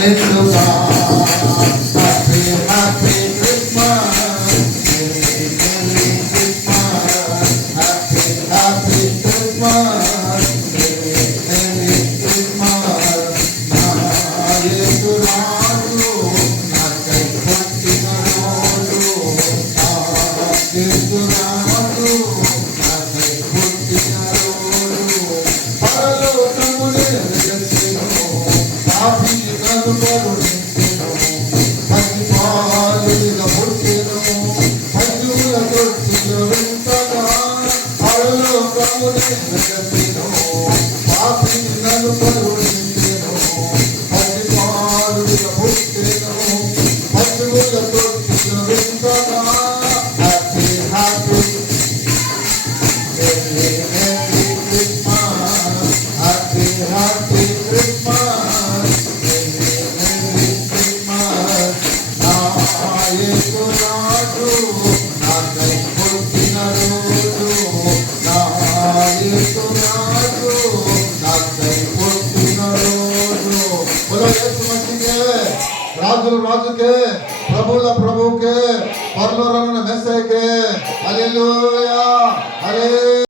నిండుగా happy happy Christmas, merry Christmas, happy happy Christmas, merry Christmas. నా యేసు రాజు నాకై పుట్టిన రోజు, నా యేసు రాజు నాకై పుట్టిన రోజు. పరలోకమునే వెలసెను, పాపిని నన్ను కరుణించెను, పసిపాలుడిగా పుట్టెను, పశువుల తొట్టిలో వింతగా. పరలోకమునే వెలసెను, పాపిని నన్ను కరుణించెను, పసిపాలుడిగా పుట్టెను, పశువుల తొట్టిలో వింతగా. Happy happy merry merry Christmas, happy happy Christmas, merry merry Christmas. నా యేసు రాజు నాకై పుట్టిన రోజు, నా యేసు రాజు నాకై పుట్టిన రోజు. బోలో యేసు మసీహే, రాజుల రాజుకే, ప్రభుల ప్రభువుకే, పరలోకమున మెస్సీకే. హల్లెలూయా. హల్లెలూయా.